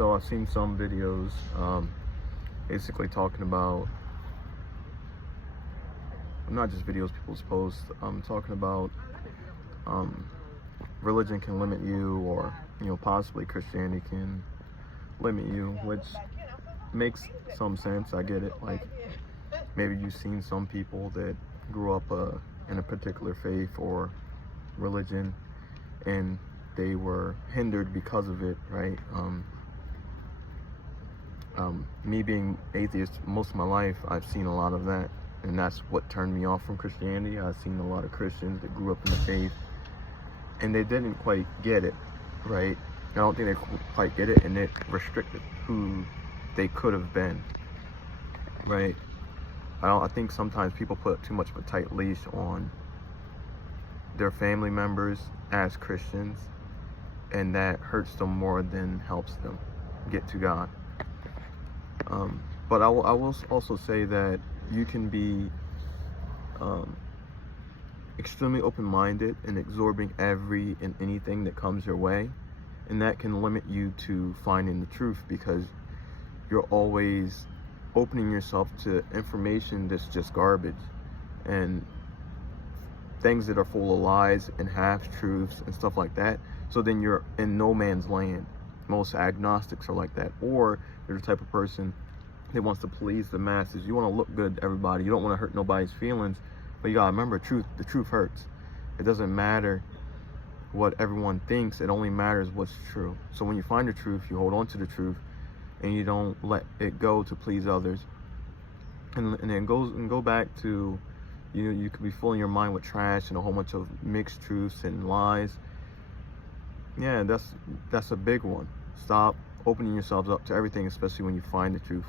So I've seen some videos basically talking about, not just videos people's posts, talking about religion can limit you, or possibly Christianity can limit you, which makes some sense. I get it. Like, maybe you've seen some people that grew up in a particular faith or religion, and they were hindered because of it, right? Me being atheist most of my life, I've seen a lot of that, and that's what turned me off from Christianity. I've seen a lot of Christians that grew up in the faith, and they didn't quite get it, right? I don't think they quite get it, and it restricted who they could have been, right? I think sometimes people put too much of a tight leash on their family members as Christians, and that hurts them more than helps them get to God. But I will also say that you can be extremely open-minded and absorbing every and anything that comes your way, and that can limit you to finding the truth, because you're always opening yourself to information that's just garbage and things that are full of lies and half-truths and stuff like that. So then you're in no man's land. Most agnostics are like that, or they're the type of person that wants to please the masses. You want to look good to everybody. You don't want to hurt nobody's feelings, but you gotta remember, the truth hurts. It doesn't matter what everyone thinks. It only matters what's true. So when you find the truth, you hold on to the truth, and you don't let it go to please others. And then go back to, you could be filling your mind with trash and a whole bunch of mixed truths and lies. Yeah, that's a big one. Stop opening yourselves up to everything, especially when you find the truth.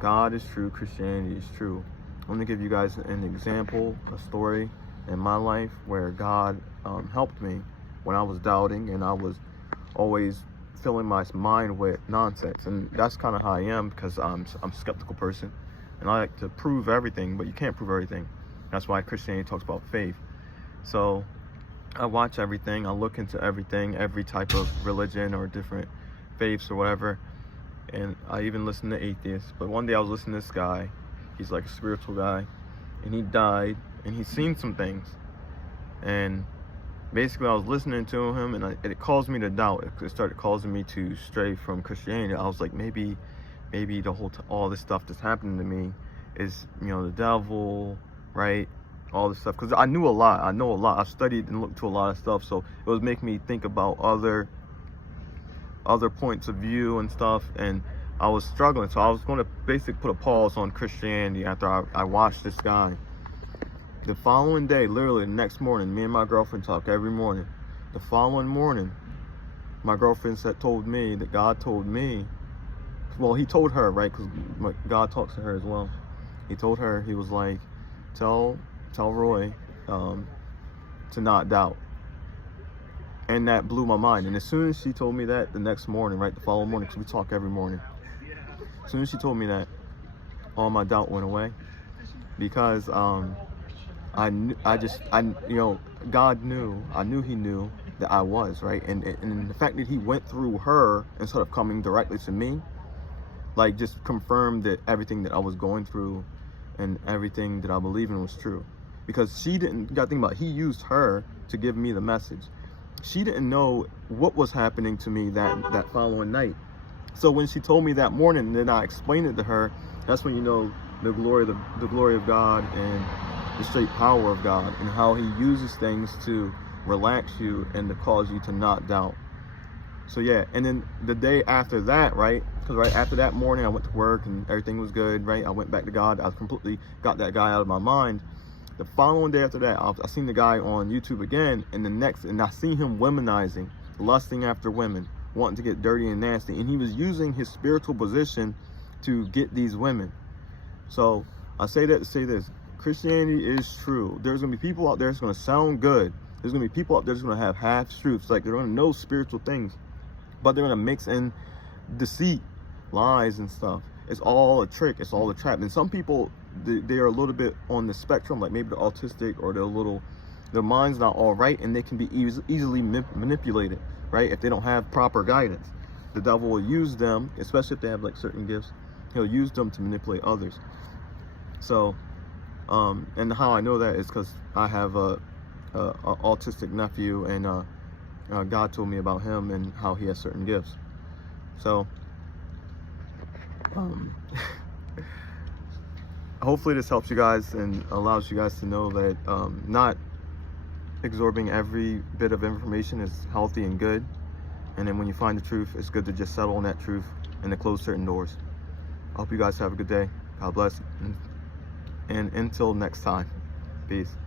God is true. Christianity is true. I'm going to give you guys an example, a story in my life where God helped me when I was doubting, and I was always filling my mind with nonsense. And that's kind of how I am, because I'm a skeptical person, and I like to prove everything, but you can't prove everything. That's why Christianity talks about faith. So I watch everything. I look into everything, every type of religion or different faiths or whatever. And I even listen to atheists. But one day I was listening to this guy. He's like a spiritual guy, and he died, and he's seen some things. And basically I was listening to him, and it caused me to doubt. It started causing me to stray from Christianity. I was like, maybe all this stuff that's happening to me is, the devil, right? All this stuff, because I know a lot. I've studied and looked to a lot of stuff, so it was making me think about other points of view and stuff, and I was struggling. So I was going to basically put a pause on Christianity after I watched this guy. The following day, literally the next morning, me and my girlfriend talk every morning. The following morning, my girlfriend told me that God told me, well, he told her, right, because God talks to her as well. He told her, he was like, tell Roy to not doubt. And that blew my mind. And as soon as she told me that, the next morning, right, the following morning, because we talk every morning, as soon as she told me that, all my doubt went away, because God knew, I knew he knew that I was, right, and the fact that he went through her instead of coming directly to me, like, just confirmed that everything that I was going through and everything that I believe in was true. Because you gotta think about it, he used her to give me the message. She didn't know what was happening to me that following night. So when she told me that morning, and then I explained it to her, that's when you know the glory of God and the straight power of God, and how he uses things to relax you and to cause you to not doubt. So yeah, and then the day after that, right, because right after that morning I went to work and everything was good, right, I went back to God. I completely got that guy out of my mind. The following day after that, I seen the guy on YouTube again, and I seen him womanizing, lusting after women, wanting to get dirty and nasty, and he was using his spiritual position to get these women. So I say that to say this: Christianity is true. There's gonna be people out there that's gonna sound good. There's gonna be people out there that's gonna have half-truths, like they're gonna know spiritual things, but they're gonna mix in deceit, lies, and stuff. It's all a trick. It's all a trap. And some people, they are a little bit on the spectrum, like maybe they're autistic, or their mind's not all right, and they can be easily manipulated, right, if they don't have proper guidance. the devil will use them, especially if they have like certain gifts. He'll use them to manipulate others. So, and how I know that is because I have a autistic nephew, and God told me about him and how he has certain gifts. So, hopefully this helps you guys and allows you guys to know that not absorbing every bit of information is healthy and good. And then when you find the truth, it's good to just settle on that truth and to close certain doors. I hope you guys have a good day. God bless. And until next time, peace.